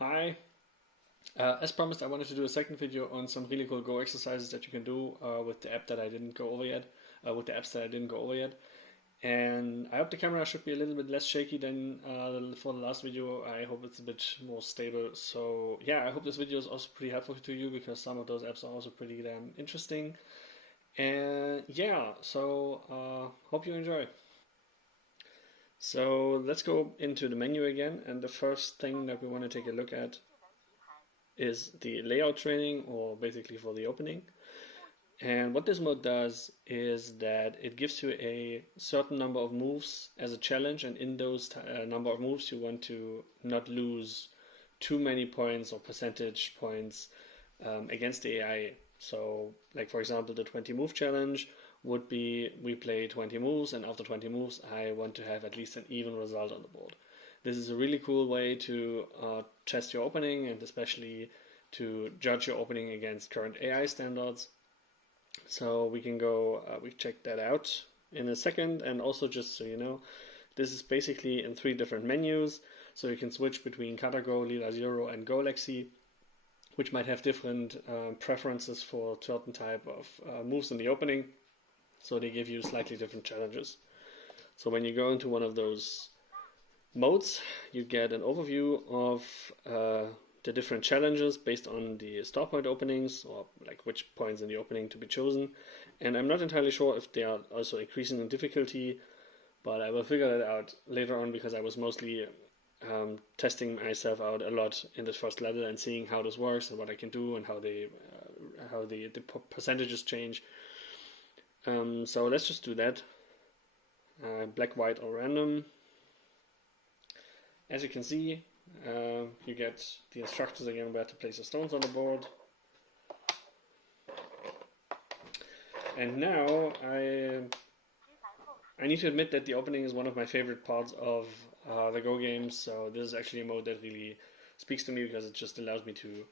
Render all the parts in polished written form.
Hi. As promised, I wanted to do a second video on some really cool Go exercises that you can do with the app that I didn't go over yet, with the apps that I didn't go over yet. And I hope the camera should be a little bit less shaky than for the last video. I hope it's a bit more stable. So yeah, I hope this video is also pretty helpful to you because some of those apps are also pretty damn interesting. And yeah, so hope you enjoy. So let's go into the menu again, and the first thing that we want to take a look at is the layout training, or basically for the opening. And what this mode does is that it gives you a certain number of moves as a challenge, and in those number of moves you want to not lose too many points or percentage points against the AI. So like for example the 20 move challenge would be we play 20 moves, and after 20 moves I want to have at least an even result on the board. This is a really cool way to test your opening, and especially to judge your opening against current AI standards. So we can go, we check that out in a second. And also, just so you know, this is basically in 3 different menus. So you can switch between Katago, Lila Zero, and Golexy, which might have different preferences for certain type of moves in the opening. So they give you slightly different challenges. So when you go into one of those modes, you get an overview of the different challenges based on the start point openings, or like which points in the opening to be chosen. And I'm not entirely sure if they are also increasing in difficulty, but I will figure that out later on, because I was mostly testing myself out a lot in this first level and seeing how this works and what I can do and how the percentages change. So let's just do that. Black, white, or random. As you can see, you get the instructions again where to place the stones on the board. And now I need to admit that the opening is one of my favorite parts of the Go games. So this is actually a mode that really speaks to me, because it just allows me to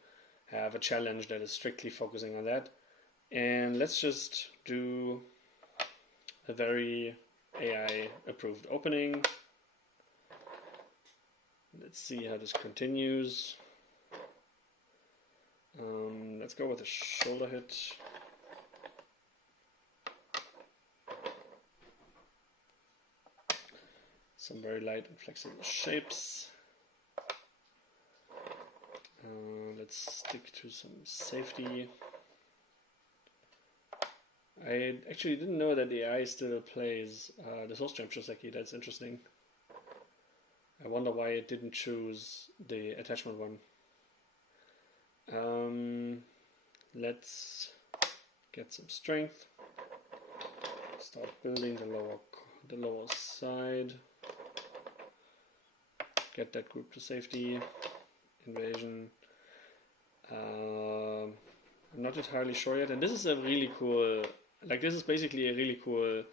have a challenge that is strictly focusing on that. And let's just do a very AI approved opening. Let's see how this continues. Let's go with a shoulder hit. Some very light and flexible shapes. Let's stick to some safety. I actually didn't know that the AI still plays the source jump joseki. That's interesting. I wonder why it didn't choose the attachment one. Let's get some strength. Start building the lower side. Get that group to safety. Invasion. I'm not entirely sure yet. And this is a really cool, this is basically a really cool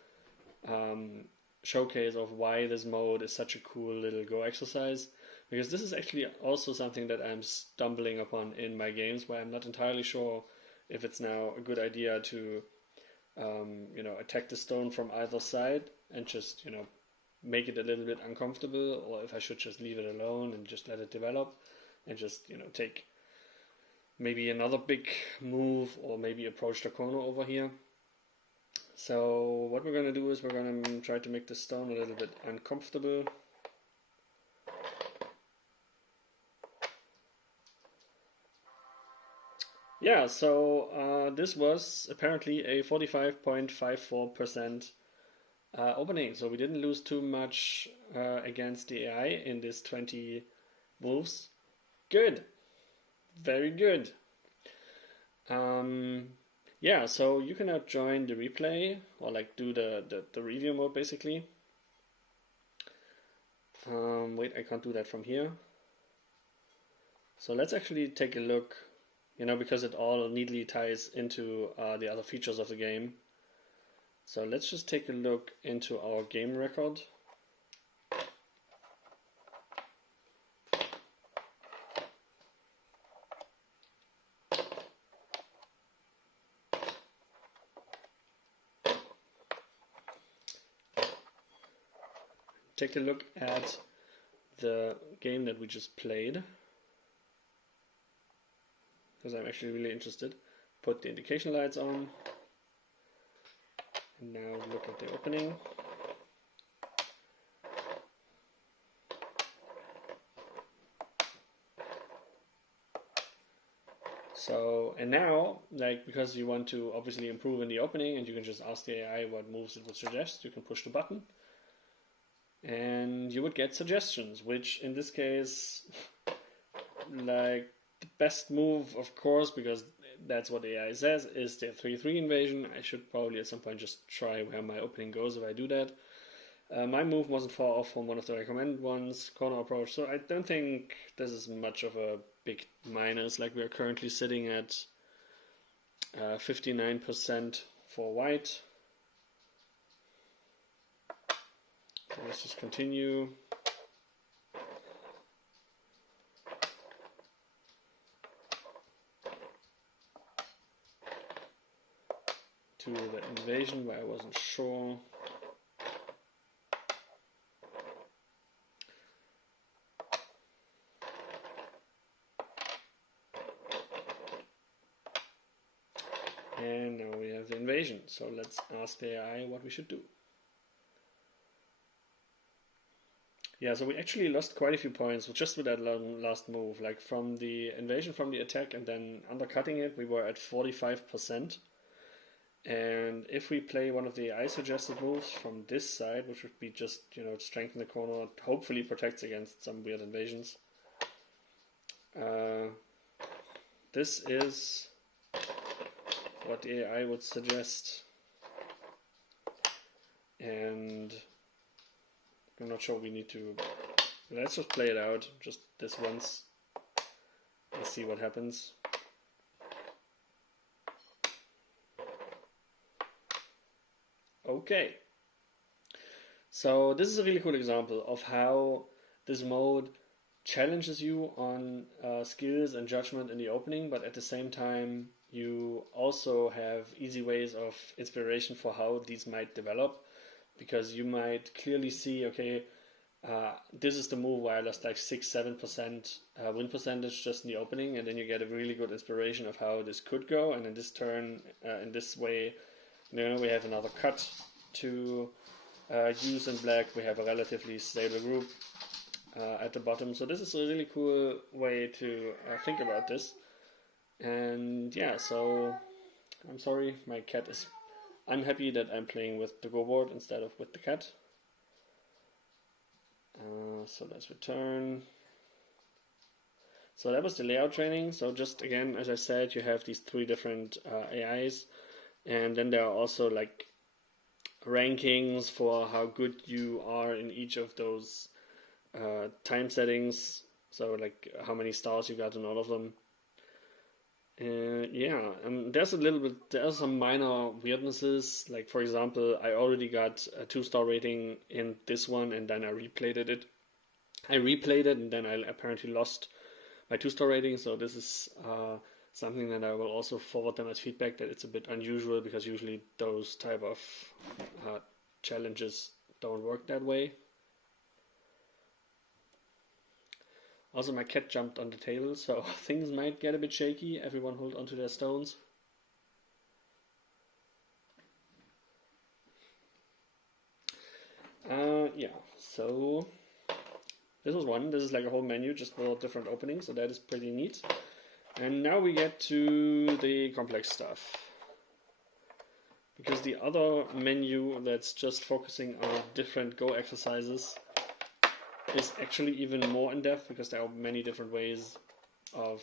showcase of why this mode is such a cool little Go exercise, because this is actually also something that I'm stumbling upon in my games, where I'm not entirely sure if it's now a good idea to attack the stone from either side and just make it a little bit uncomfortable, or if I should just leave it alone and just let it develop and just take maybe another big move, or maybe approach the corner over here. So what we're going to do is we're going to try to make the stone a little bit uncomfortable. Yeah, so this was apparently a 45.54% opening. So we didn't lose too much against the AI in this 20 moves. Good. Very good. Yeah, so you can now join the replay, or do the review mode basically. Wait, I can't do that from here. So let's actually take a look, because it all neatly ties into the other features of the game. So let's just take a look into our game record. Take a look at the game that we just played. because I'm actually really interested. Put the indication lights on. And now look at the opening. So, and now, like, because you want to obviously improve in the opening, and you can just ask the AI what moves it would suggest, you can push the button and you would get suggestions, which in this case, like, the best move, of course, because that's what the AI says, is the 3-3 invasion. I should probably at some point just try where my opening goes if I do that. My move wasn't far off from one of the recommended ones, corner approach, so I don't think this is much of a big minus. Like, we are currently sitting at 59% for white. So let's just continue. To the invasion where I wasn't sure. And now we have the invasion. So let's ask the AI what we should do. Yeah, so we actually lost quite a few points just with that last move. Like, from the invasion, from the attack, and then undercutting it, we were at 45%. And if we play one of the AI suggested moves from this side, which would be just, strengthen the corner, hopefully protects against some weird invasions. This is what the AI would suggest. And I'm not sure we need to... Let's just play it out, just this once, and see what happens. Okay. So this is a really cool example of how this mode challenges you on skills and judgment in the opening, but at the same time you also have easy ways of inspiration for how these might develop, because you might clearly see, okay, this is the move where I lost like 6-7% win percentage just in the opening, and then you get a really good inspiration of how this could go. And in this turn, in this way, we have another cut to use in black. We have a relatively stable group at the bottom. So this is a really cool way to think about this. And yeah, so I'm sorry, my cat is... I'm happy that I'm playing with the Go board instead of with the cat. So let's return. So that was the layout training. So just again, as I said, you have these 3 different AIs, and then there are also like rankings for how good you are in each of those time settings. So like how many stars you got in all of them. Yeah, and there's some minor weirdnesses. Like, for example, I already got a 2-star rating in this one, and then I replayed it. And then I apparently lost my 2-star rating. So this is something that I will also forward them as feedback, that it's a bit unusual, because usually those type of challenges don't work that way. Also, my cat jumped on the table, so things might get a bit shaky. Everyone hold onto their stones. Yeah, so this was one. This is like a whole menu just for different openings, so that is pretty neat. And now we get to the complex stuff. Because the other menu that's just focusing on different Go exercises is actually even more in depth, because there are many different ways of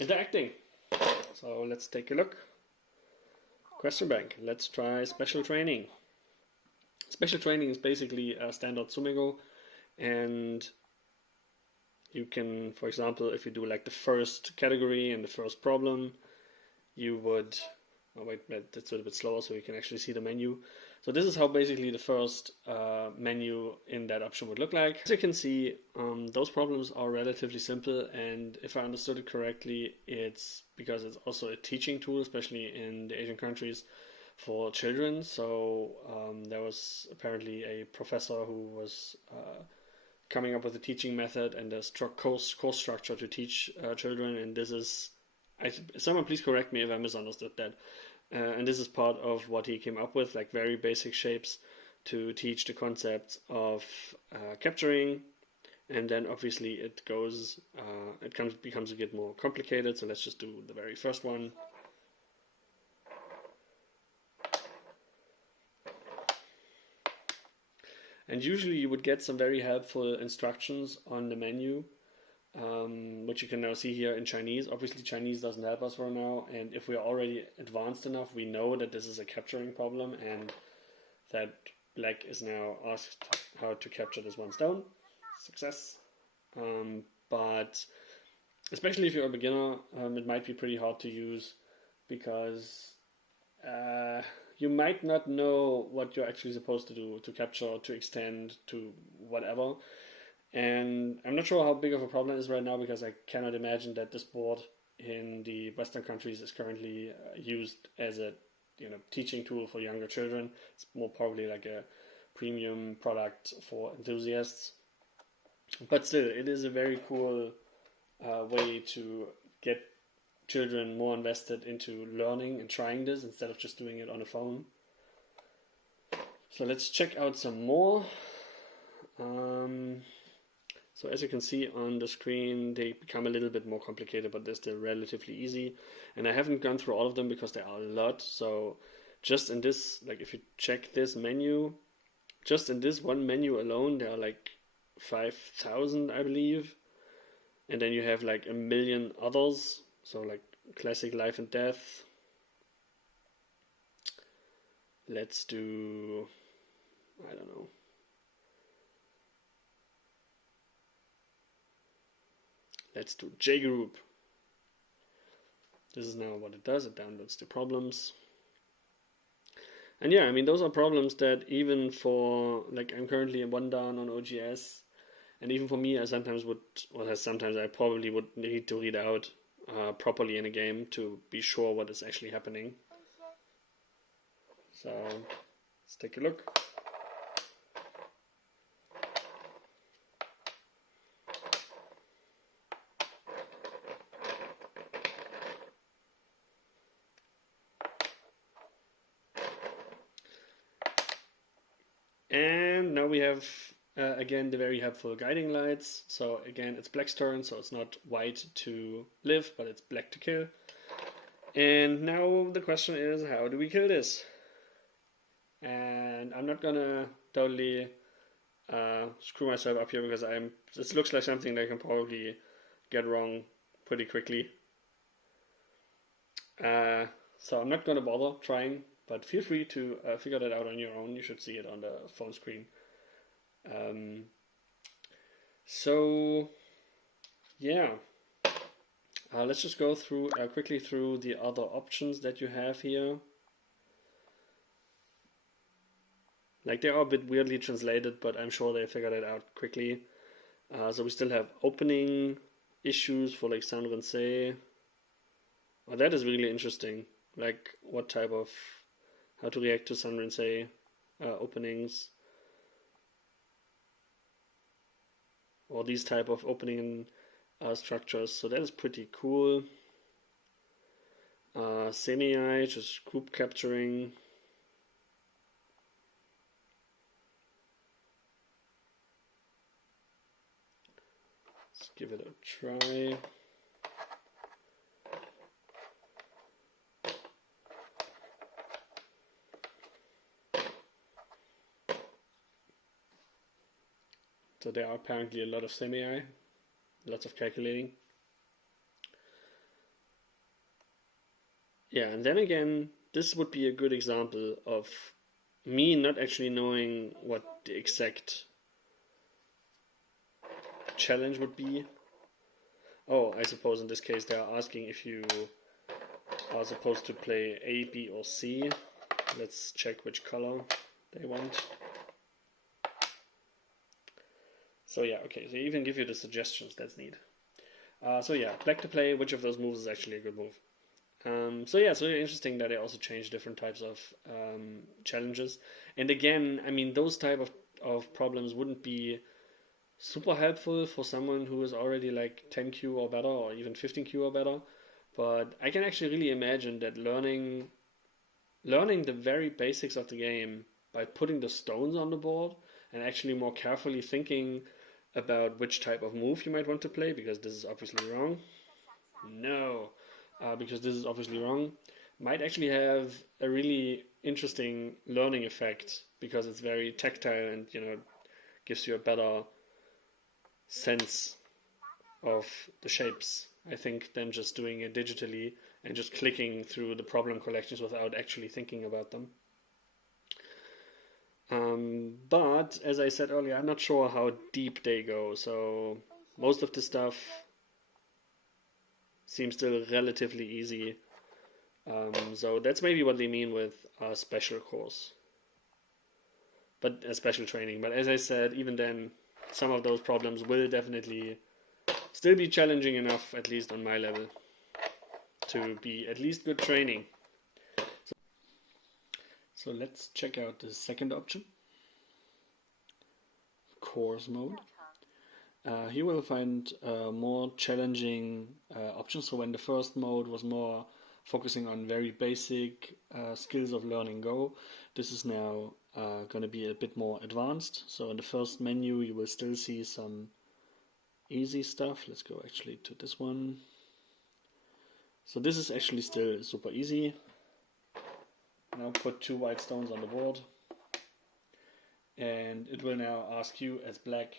interacting. So let's take a look. Question bank. Let's try special training. Special training is basically a standard Sumego, and you can, for example, if you do like the first category and the first problem, you would... Oh wait, that's a little bit slower so you can actually see the menu. So this is how basically the first menu in that option would look like. As you can see, those problems are relatively simple, and if I understood it correctly, it's because it's also a teaching tool, especially in the Asian countries, for children. So there was apparently a professor who was coming up with a teaching method and a course structure to teach children. And this is, someone please correct me if I misunderstood that. And this is part of what he came up with, like very basic shapes to teach the concepts of capturing. And then obviously it becomes a bit more complicated. So let's just do the very first one. And usually you would get some very helpful instructions on the menu, which you can now see here in Chinese. Obviously Chinese doesn't help us for now, and if we are already advanced enough, we know that this is a capturing problem and that Black is now asked how to capture this one stone. Success. But especially if you're a beginner, it might be pretty hard to use because you might not know what you're actually supposed to do to capture, to extend, to whatever. And I'm not sure how big of a problem it is right now because I cannot imagine that this board in the Western countries is currently used as a teaching tool for younger children. It's more probably like a premium product for enthusiasts. But still, it is a very cool way to get children more invested into learning and trying this instead of just doing it on a phone. So let's check out some more. So as you can see on the screen, they become a little bit more complicated, but they're still relatively easy. And I haven't gone through all of them because there are a lot. So just in this, like if you check this menu, just in this one menu alone, there are like 5,000, I believe. And then you have like a million others. So like classic life and death. Let's do, I don't know. Let's do JGroup. This is now what it does. It downloads the problems. And yeah, I mean, those are problems that even for, like I'm currently in one down on OGS. And even for me, I probably would need to read out properly in a game to be sure what is actually happening. So let's take a look. And now we have again the very helpful guiding lights. So again, it's Black's turn, so it's not white to live, but it's black to kill. And now the question is, how do we kill this? And I'm not gonna totally screw myself up here because this looks like something that I can probably get wrong pretty quickly. So I'm not gonna bother trying, but feel free to figure that out on your own. You should see it on the phone screen. So yeah, let's just go through quickly through the other options that you have here. Like they are a bit weirdly translated, but I'm sure they figured it out quickly. So we still have opening issues for like Sanrensei. Oh, that is really interesting. Like what type of, how to react to Sanrensei openings. Or these type of opening structures. So that is pretty cool. Semi-AI, just group capturing. Let's give it a try. So there are apparently a lot of semi-AI, lots of calculating. Yeah, and then again, this would be a good example of me not actually knowing what the exact challenge would be. Oh, I suppose in this case they are asking if you are supposed to play A, B, or C. Let's check which color they want. So yeah, okay, so they even give you the suggestions, that's neat. So yeah, black to play, which of those moves is actually a good move. So yeah, it's really interesting that they also change different types of challenges. And again, I mean, those type of problems wouldn't be super helpful for someone who is already like 10Q or better, or even 15Q or better. But I can actually really imagine that learning the very basics of the game by putting the stones on the board and actually more carefully thinking about which type of move you might want to play, because this is obviously wrong. No, because this is obviously wrong, might actually have a really interesting learning effect because it's very tactile and gives you a better sense of the shapes, I think, than just doing it digitally and just clicking through the problem collections without actually thinking about them. But as I said earlier, I'm not sure how deep they go, so most of the stuff seems still relatively easy. So that's maybe what they mean with a special course, but a special training. But as I said, even then, some of those problems will definitely still be challenging enough, at least on my level, to be at least good training. So let's check out the second option, course mode. Here we'll find more challenging options. So when the first mode was more focusing on very basic skills of learning Go, this is now going to be a bit more advanced. So in the first menu you will still see some easy stuff. Let's go actually to this one. So this is actually still super easy. Now put 2 white stones on the board, and it will now ask you as black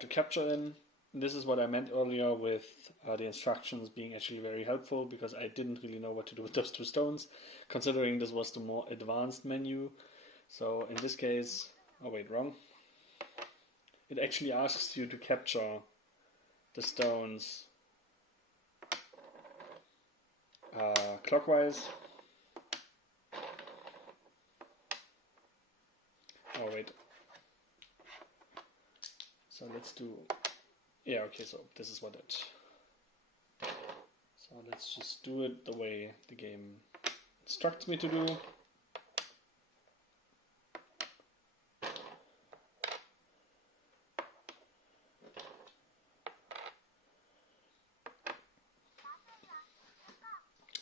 to capture them. This is what I meant earlier with the instructions being actually very helpful, because I didn't really know what to do with those 2 stones, considering this was the more advanced menu. So in this case, oh wait, wrong. It actually asks you to capture the stones clockwise. Oh wait. So let's do, yeah, okay, so this is what it, so let's just do it the way the game instructs me to do.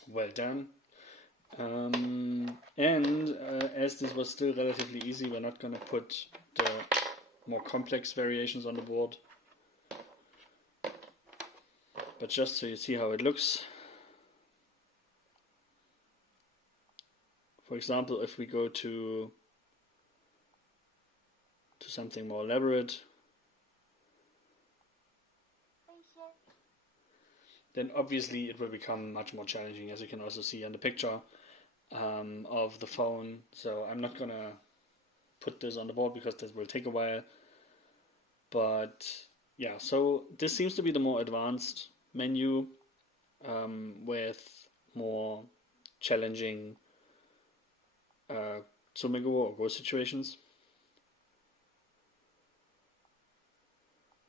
Well done. And as this was still relatively easy, we're not going to put the more complex variations on the board, but just so you see how it looks. For example, if we go to something more elaborate, then obviously it will become much more challenging, as you can also see on the picture of the phone. So I'm not gonna put this on the board because this will take a while. But yeah, so this seems to be the more advanced menu with more challenging Tsumego or Go situations.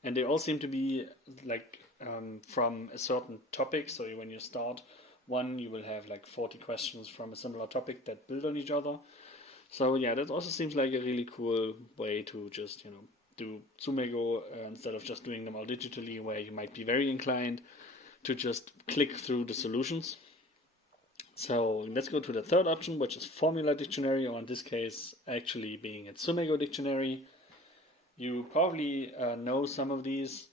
And they all seem to be like from a certain topic. So when you start one, you will have like 40 questions from a similar topic that build on each other. So yeah, that also seems like a really cool way to just do Tsumego instead of just doing them all digitally, where you might be very inclined to just click through the solutions. So let's go to the third option, which is Formula Dictionary, or in this case actually being a Tsumego Dictionary. You probably know some of these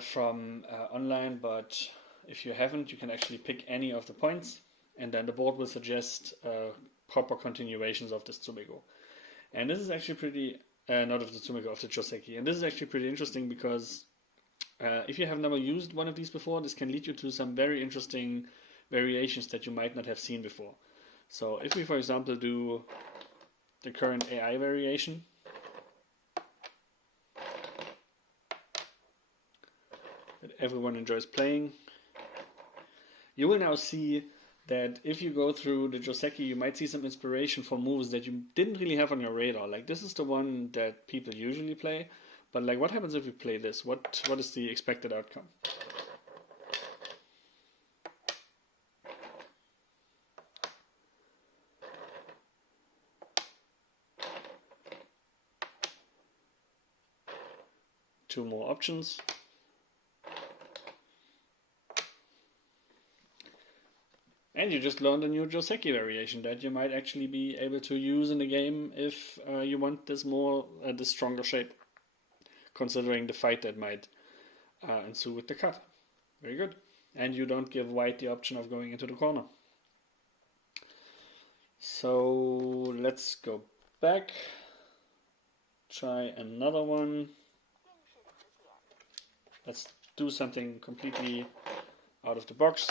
from online, but if you haven't, you can actually pick any of the points, and then the board will suggest proper continuations of this Tsumego. And this is actually pretty, not of the Tsumego, of the joseki. And this is actually pretty interesting because if you have never used one of these before, this can lead you to some very interesting variations that you might not have seen before. So if we, for example, do the current AI variation, that everyone enjoys playing, you will now see that if you go through the joseki, you might see some inspiration for moves that you didn't really have on your radar. Like this is the one that people usually play, but like what happens if we play this? What is the expected outcome? 2 more options. And you just learned a new joseki variation that you might actually be able to use in the game if you want this this stronger shape, considering the fight that might ensue with the cut. Very good. And you don't give white the option of going into the corner. So let's go back. Try another one. Let's do something completely out of the box.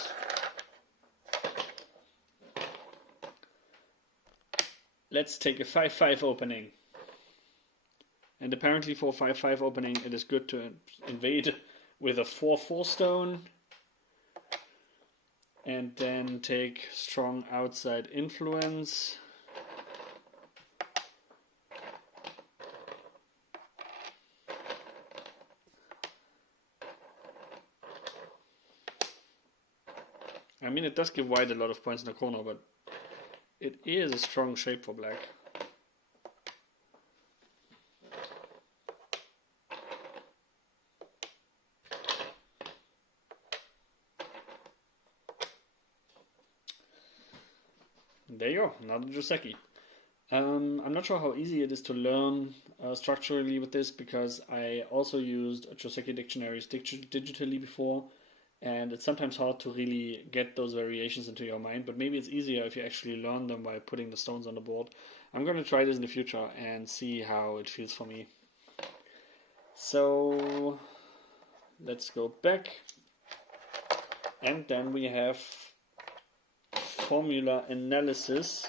Let's take a 5-5 opening. And apparently for 5-5 opening it is good to invade with a 4-4 stone. And then take strong outside influence. I mean, it does give white a lot of points in the corner, but it is a strong shape for black. There you go, another joseki. I'm not sure how easy it is to learn structurally with this, because I also used joseki dictionaries digitally before, and it's sometimes hard to really get those variations into your mind, but maybe it's easier if you actually learn them by putting the stones on the board. I'm going to try this in the future and see how it feels for me. So let's go back, and then we have formula analysis,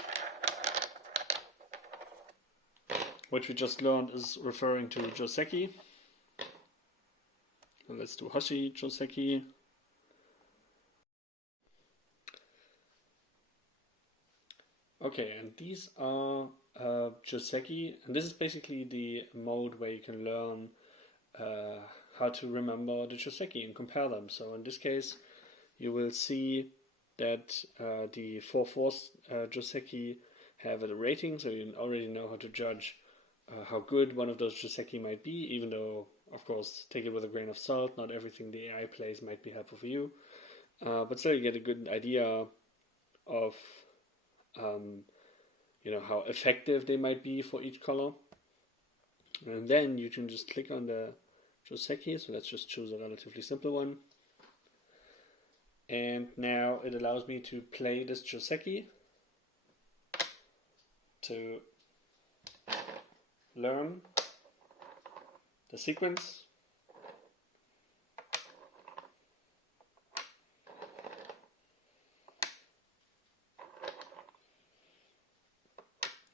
which we just learned is referring to joseki. So let's do Hoshi joseki. Okay, and these are joseki, and this is basically the mode where you can learn how to remember the joseki and compare them. So in this case, you will see that the 4-4 joseki have a rating, so you already know how to judge how good one of those joseki might be, even though, of course, take it with a grain of salt. Not everything the AI plays might be helpful for you, but still you get a good idea of how effective they might be for each color. And then you can just click on the joseki. So let's just choose a relatively simple one. And now it allows me to play this joseki to learn the sequence.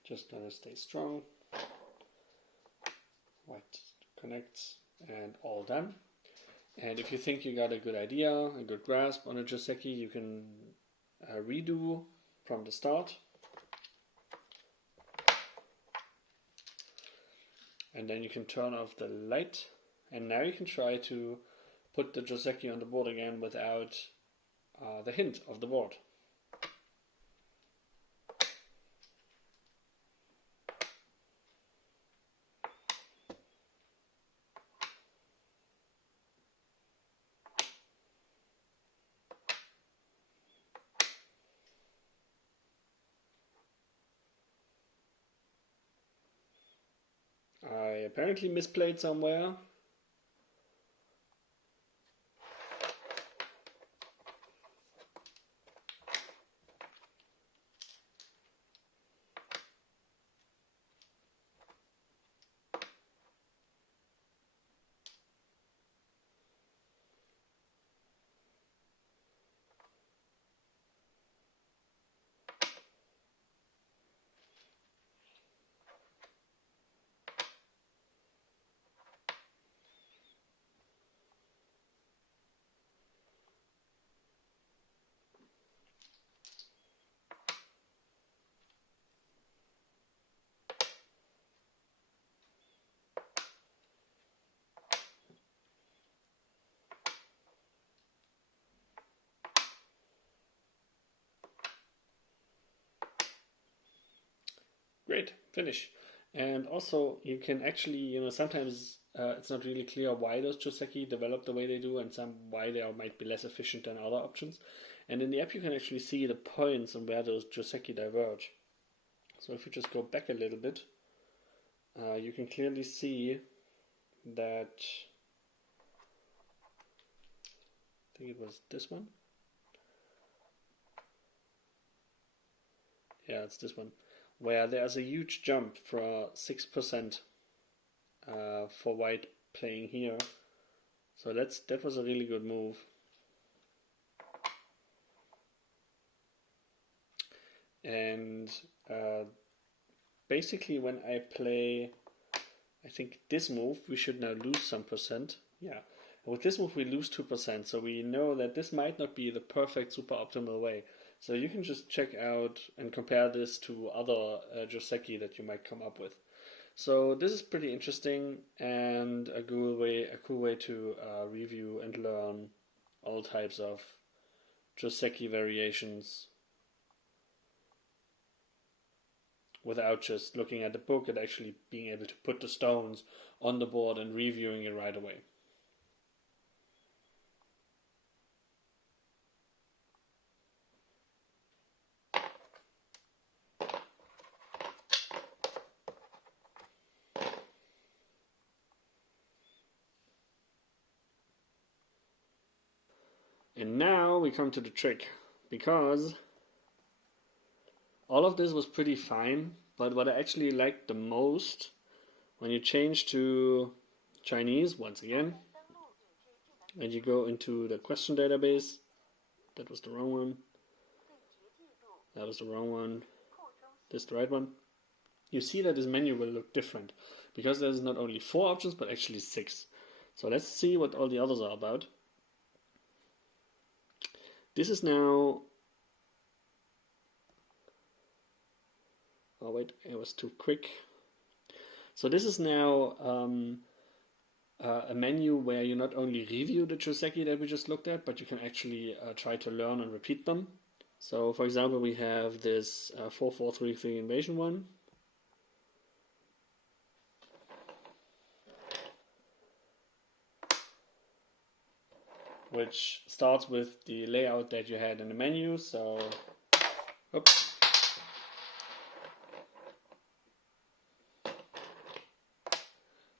Just gonna stay strong. White connects, and all done. And if you think you got a good idea, a good grasp on a joseki, you can redo from the start. And then you can turn off the light, and now you can try to put the joseki on the board again without the hint of the board. I apparently misplayed somewhere. Great, finish. And also you can actually, sometimes it's not really clear why those joseki develop the way they do, and why they might be less efficient than other options. And in the app you can actually see the points and where those joseki diverge. So if you just go back a little bit, you can clearly see that, I think it was this one. Yeah, it's this one, where there's a huge jump for 6% for white playing here. So that was a really good move. And basically when I play, I think this move, we should now lose some percent. Yeah, with this move we lose 2%, so we know that this might not be the perfect super optimal way. So you can just check out and compare this to other joseki that you might come up with. So this is pretty interesting and a cool way to review and learn all types of joseki variations without just looking at the book and actually being able to put the stones on the board and reviewing it right away. And now we come to the trick, because all of this was pretty fine, but what I actually liked the most, when you change to Chinese once again, and you go into the question database, that was the wrong one, that was the wrong one, this is the right one, you see that this menu will look different, because there's not only 4 options, but actually 6. So let's see what all the others are about. This is now, oh wait, it was too quick. So this is now a menu where you not only review the joseki that we just looked at, but you can actually try to learn and repeat them. So for example, we have this 4-4-3-3 invasion one. Which starts with the layout that you had in the menu. So, oops.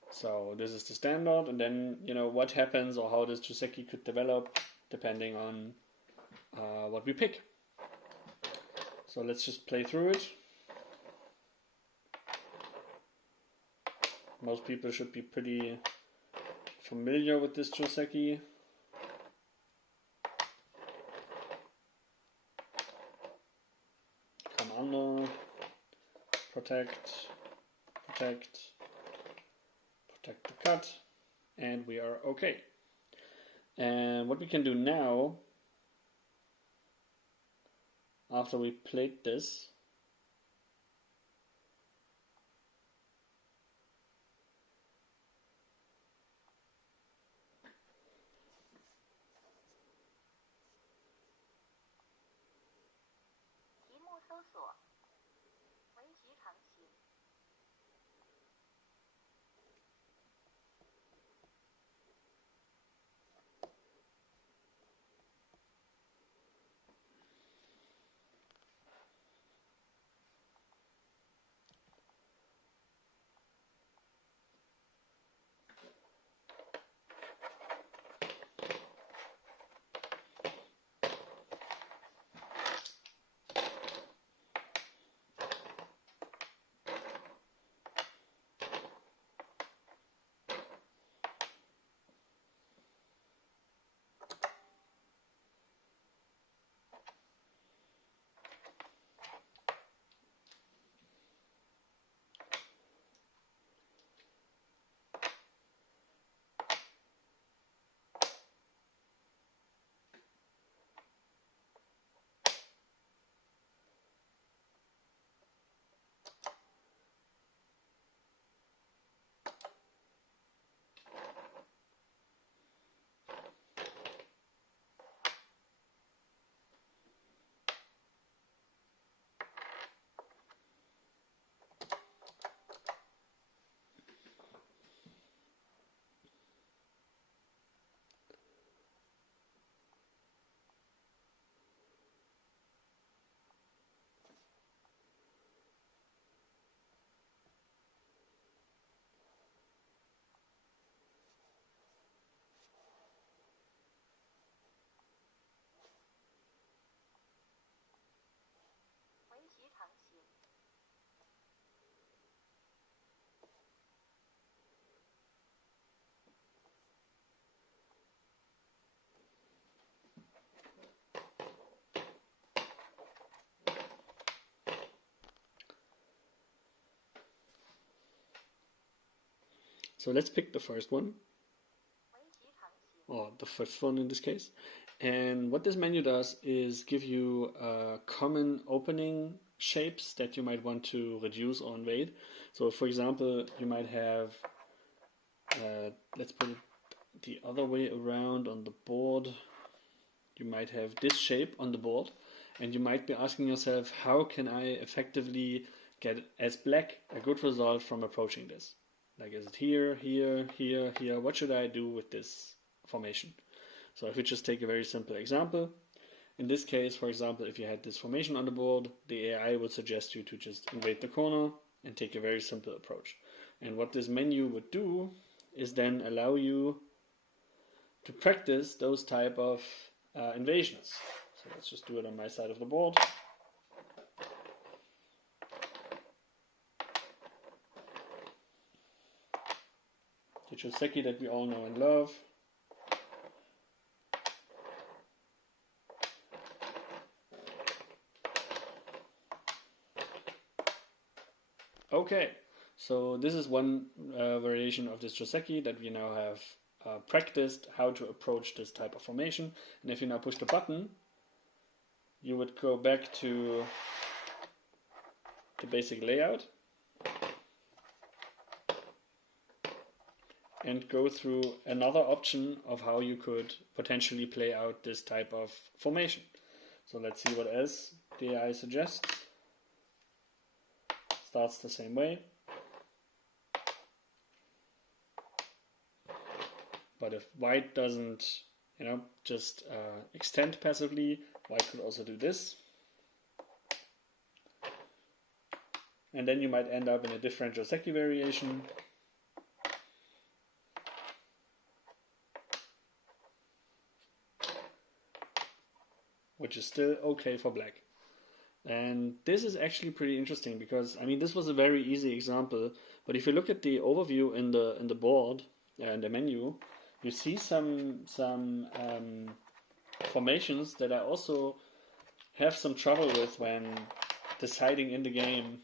So this is the standard, and then what happens or how this joseki could develop depending on what we pick. So let's just play through it. Most people should be pretty familiar with this joseki. Come under, protect, protect, protect the cut, and we are okay. And what we can do now, after we played this, So let's pick the first one, or the fifth one in this case. And what this menu does is give you common opening shapes that you might want to reduce or invade. So for example, you might have, let's put it the other way around on the board. You might have this shape on the board, and you might be asking yourself, how can I effectively get as black a good result from approaching this? Like, is it here, here, here, here? What should I do with this formation? So if we just take a very simple example, in this case, for example, if you had this formation on the board, the AI would suggest you to just invade the corner and take a very simple approach. And what this menu would do is then allow you to practice those type of invasions. So let's just do it on my side of the board. The joseki that we all know and love. Okay, so this is one variation of this joseki that we now have practiced how to approach this type of formation. And if you now push the button, you would go back to the basic layout and go through another option of how you could potentially play out this type of formation. So let's see what else the AI suggests. Starts the same way. But if white doesn't, just extend passively, white could also do this. And then you might end up in a different joseki variation. Which is still okay for black. And this is actually pretty interesting because, I mean, this was a very easy example, but if you look at the overview in the board, in the menu, you see some formations that I also have some trouble with when deciding in the game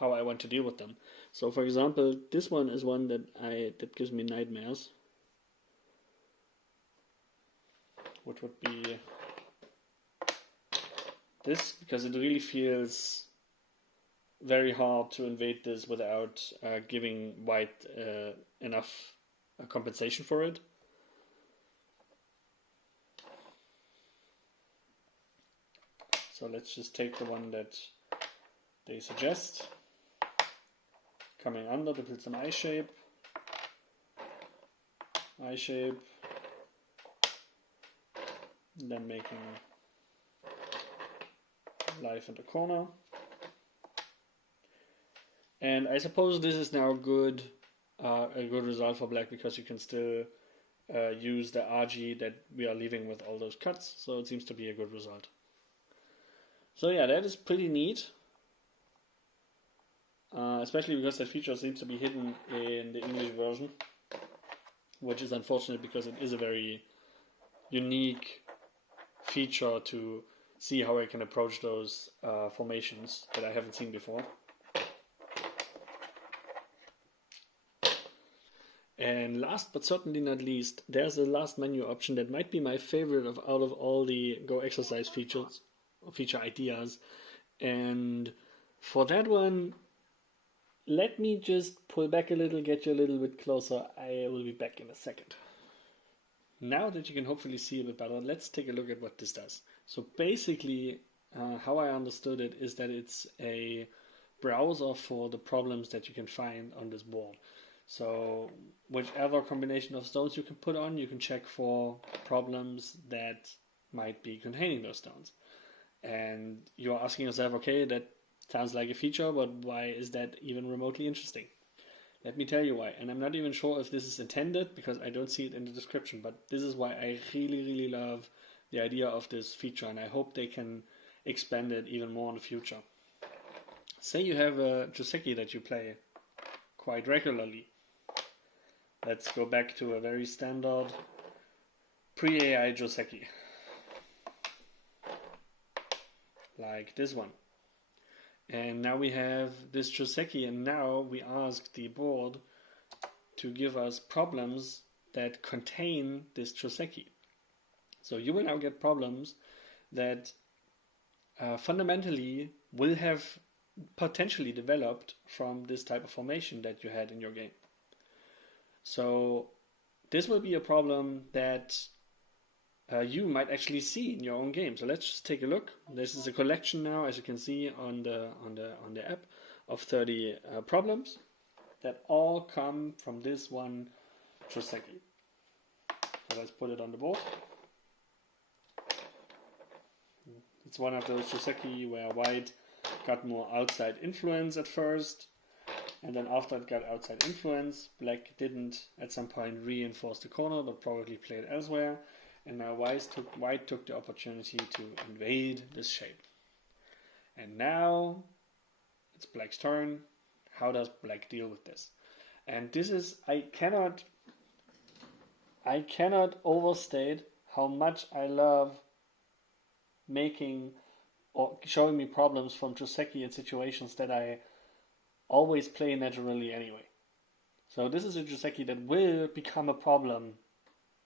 how I want to deal with them. So for example, this one is one that gives me nightmares, which would be this, because it really feels very hard to invade this without giving white enough compensation for it. So let's just take the one that they suggest. Coming under to build some eye shape, then making life in the corner. And I suppose this is now a good result for black because you can still use the RG that we are leaving with all those cuts, so it seems to be a good result. So yeah, that is pretty neat, especially because that feature seems to be hidden in the English version, which is unfortunate because it is a very unique feature to see how I can approach those formations that I haven't seen before. And last but certainly not least, there's a last menu option that might be my favorite out of all the Go exercise feature ideas. And for that one, let me just pull back a little, get you a little bit closer. I will be back in a second. Now that you can hopefully see a bit better, let's take a look at what this does. So basically, how I understood it is that it's a browser for the problems that you can find on this board. So whichever combination of stones you can put on, you can check for problems that might be containing those stones. And you're asking yourself, okay, that sounds like a feature, but why is that even remotely interesting? Let me tell you why. And I'm not even sure if this is intended because I don't see it in the description, but this is why I really, really love the idea of this feature, and I hope they can expand it even more in the future. Say you have a joseki that you play quite regularly. Let's go back to a very standard pre-AI joseki, like this one. And now we have this joseki, and now we ask the board to give us problems that contain this joseki. So you will now get problems that fundamentally will have potentially developed from this type of formation that you had in your game. So this will be a problem that you might actually see in your own game. So let's just take a look. This is a collection now, as you can see on the app, of 30 problems that all come from this one joseki. So let's put it on the board. It's one of those joseki where white got more outside influence at first, and then after it got outside influence, black didn't at some point reinforce the corner, but probably played elsewhere, and now white took the opportunity to invade this shape. And now it's black's turn. How does black deal with this? And this is, I cannot overstate how much I love making or showing me problems from joseki in situations that I always play naturally anyway. So this is a joseki that will become a problem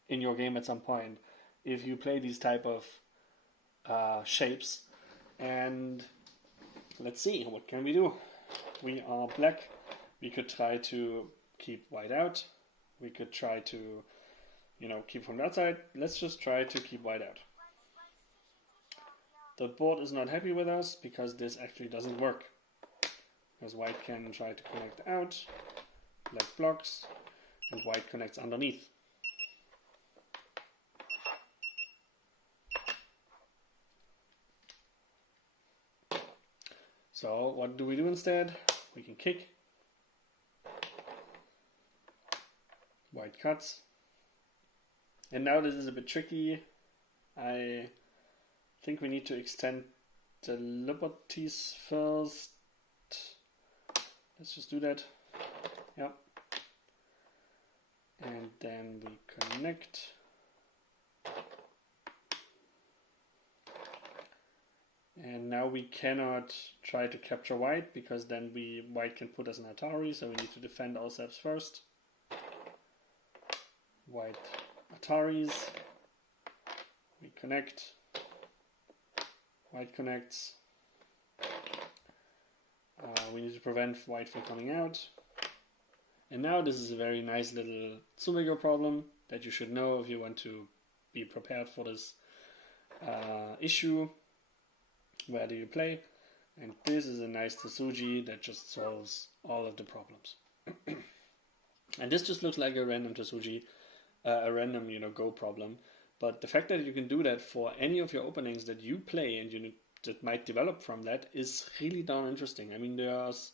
in your game at some point if you play these type of shapes. And let's see, what can we do? We are black. We could try to keep white out. We could try to, keep from the outside. Let's just try to keep white out. The board is not happy with us because this actually doesn't work. Because white can try to connect out, black blocks, and white connects underneath. So what do we do instead? We can kick. White cuts. And now this is a bit tricky. I think we need to extend the liberties first. Let's just do that. Yeah. And then we connect. And now we cannot try to capture white because then white can put us in Atari, so we need to defend ourselves first. White Ataris. We connect. White connects. We need to prevent white from coming out. And now this is a very nice little Tsumego problem that you should know if you want to be prepared for this issue. Where do you play? And this is a nice Tsuji that just solves all of the problems. And this just looks like a random Tsuji, a random Go problem. But the fact that you can do that for any of your openings that you play and that might develop from that is really darn interesting. I mean, there's...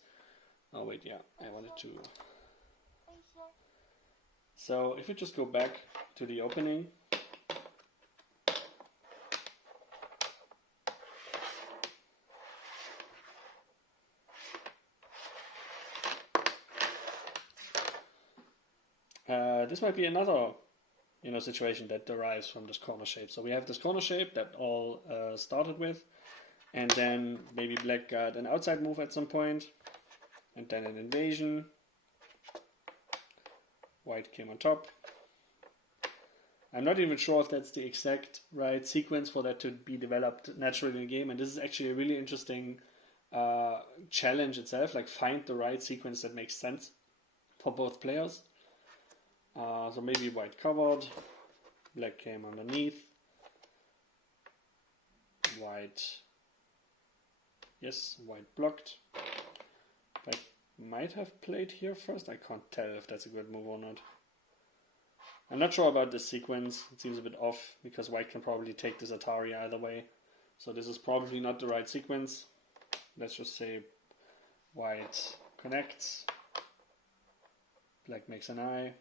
Oh wait, yeah, I wanted to... So if we just go back to the opening... this might be another situation that derives from this corner shape. So we have this corner shape that all started with, and then maybe black got an outside move at some point, and then an invasion. White came on top. I'm not even sure if that's the exact right sequence for that to be developed naturally in the game, and this is actually a really interesting challenge itself, like find the right sequence that makes sense for both players. So maybe white covered, black came underneath, white blocked. Black might have played here first. I can't tell if that's a good move or not. I'm not sure about this sequence. It seems a bit off because white can probably take this Atari either way. So this is probably not the right sequence. Let's just say white connects, black makes an eye,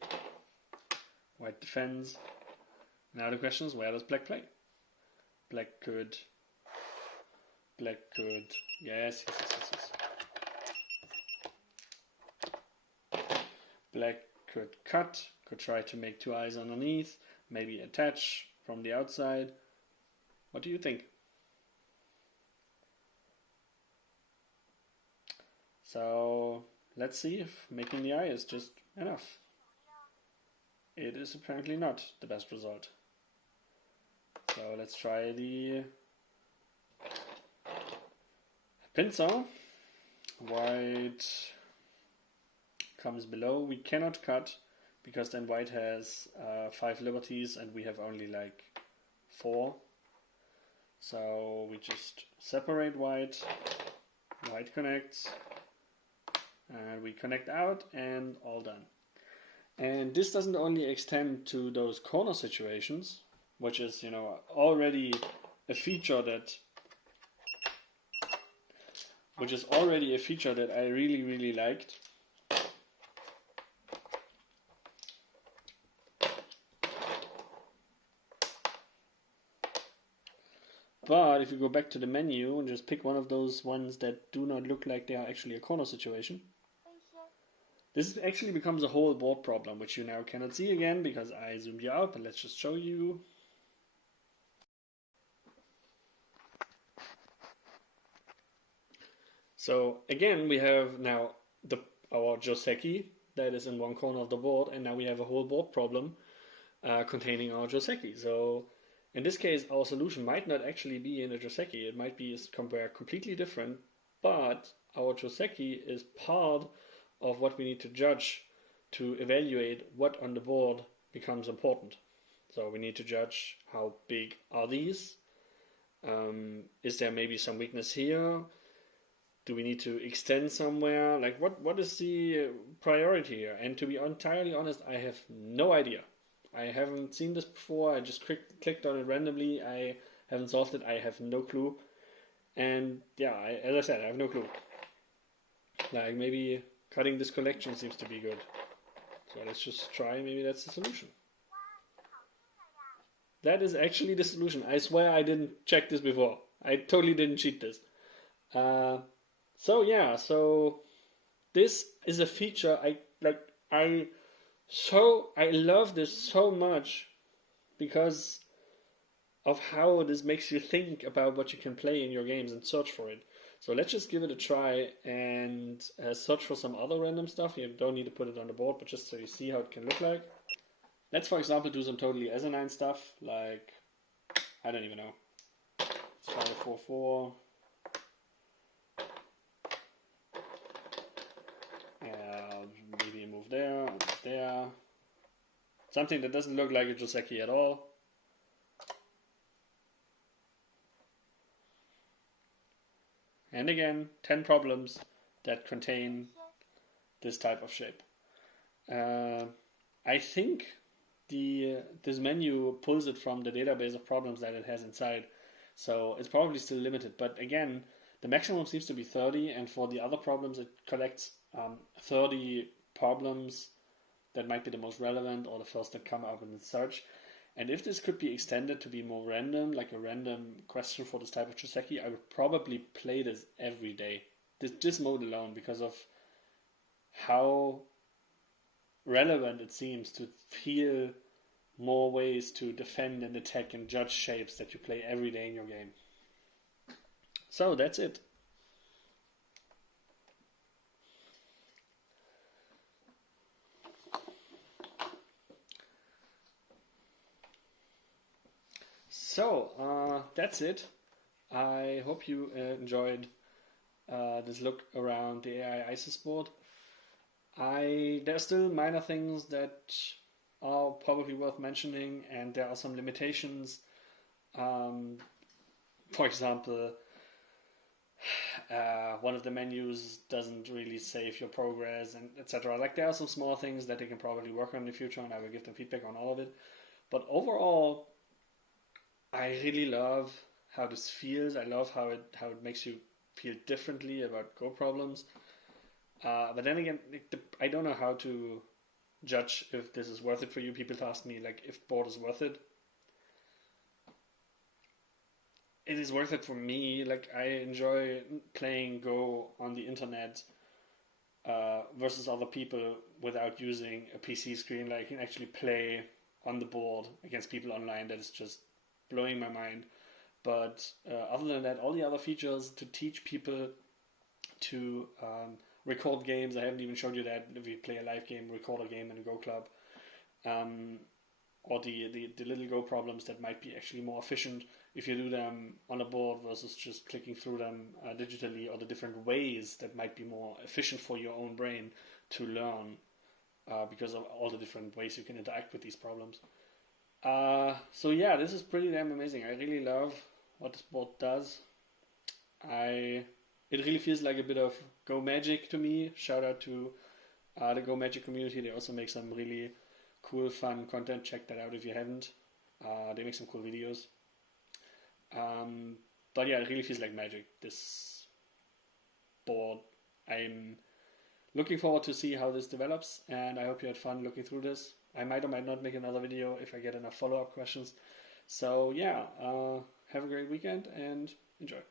white defends. Now the question is, where does black play? Black could, yes. Black could cut, could try to make two eyes underneath, maybe attach from the outside. What do you think? So let's see if making the eye is just enough. it is apparently not the best result. So let's try the pincer. White comes below. We cannot cut because then white has 5 liberties and we have only like 4. So we just separate white. White connects. And we connect out and all done. And this doesn't only extend to those corner situations, which is, already a feature that I really, really liked. But if you go back to the menu and just pick one of those ones that do not look like they are actually a corner situation, this actually becomes a whole board problem, which you now cannot see again because I zoomed you out, but let's just show you. So again, we have now our joseki that is in one corner of the board, and now we have a whole board problem containing our joseki. So in this case, our solution might not actually be in a joseki. It might be somewhere completely different, but our joseki is part of what we need to judge to evaluate what on the board becomes important. So we need to judge how big are these? Is there maybe some weakness here? Do we need to extend somewhere? Like what is the priority here? And to be entirely honest, I have no idea. I haven't seen this before. I just clicked on it randomly. I haven't solved it. I have no clue. And yeah, as I said, I have no clue. Like maybe cutting this collection seems to be good. So let's just try, maybe that's the solution. That is actually the solution. I swear I didn't check this before. I totally didn't cheat this. So this is a feature I love this so much because of how this makes you think about what you can play in your games and search for it. So let's just give it a try and search for some other random stuff. You don't need to put it on the board, but just so you see how it can look like. Let's, for example, do some totally asinine stuff, like, I don't even know. Let's try a 4-4. Maybe a move there, a move there. Something that doesn't look like a joseki at all. And again, 10 problems that contain this type of shape. I think this menu pulls it from the database of problems that it has inside. So it's probably still limited. But again, the maximum seems to be 30. And for the other problems, it collects 30 problems that might be the most relevant or the first that come up in the search. And if this could be extended to be more random, like a random question for this type of joseki, I would probably play this every day. This mode alone, because of how relevant it seems to feel more ways to defend and attack and judge shapes that you play every day in your game. So that's it. So that's it. I hope you enjoyed this look around the AI IZIS board. There are still minor things that are probably worth mentioning, and there are some limitations. For example, one of the menus doesn't really save your progress, and etc. Like, there are some small things that they can probably work on in the future, and I will give them feedback on all of it. But overall, I really love how this feels. I love how it makes you feel differently about Go problems. But then again, I don't know how to judge if this is worth it for you. People ask me, like, if board is worth it. It is worth it for me. Like, I enjoy playing Go on the internet versus other people without using a PC screen. Like, I can actually play on the board against people online. That is just blowing my mind. But other than that, all the other features to teach people to record games. I haven't even showed you that. If we play a live game, record a game in a Go Club. or the little Go problems that might be actually more efficient if you do them on a board versus just clicking through them digitally, or the different ways that might be more efficient for your own brain to learn because of all the different ways you can interact with these problems. So yeah, this is pretty damn amazing. I really love what this board does. It really feels like a bit of Go Magic to me. Shout out to the Go Magic community. They also make some really cool, fun content. Check that out if you haven't. They make some cool videos. But yeah, it really feels like magic, this board. I'm looking forward to see how this develops, and I hope you had fun looking through this. I might or might not make another video if I get enough follow-up questions. So yeah, have a great weekend and enjoy.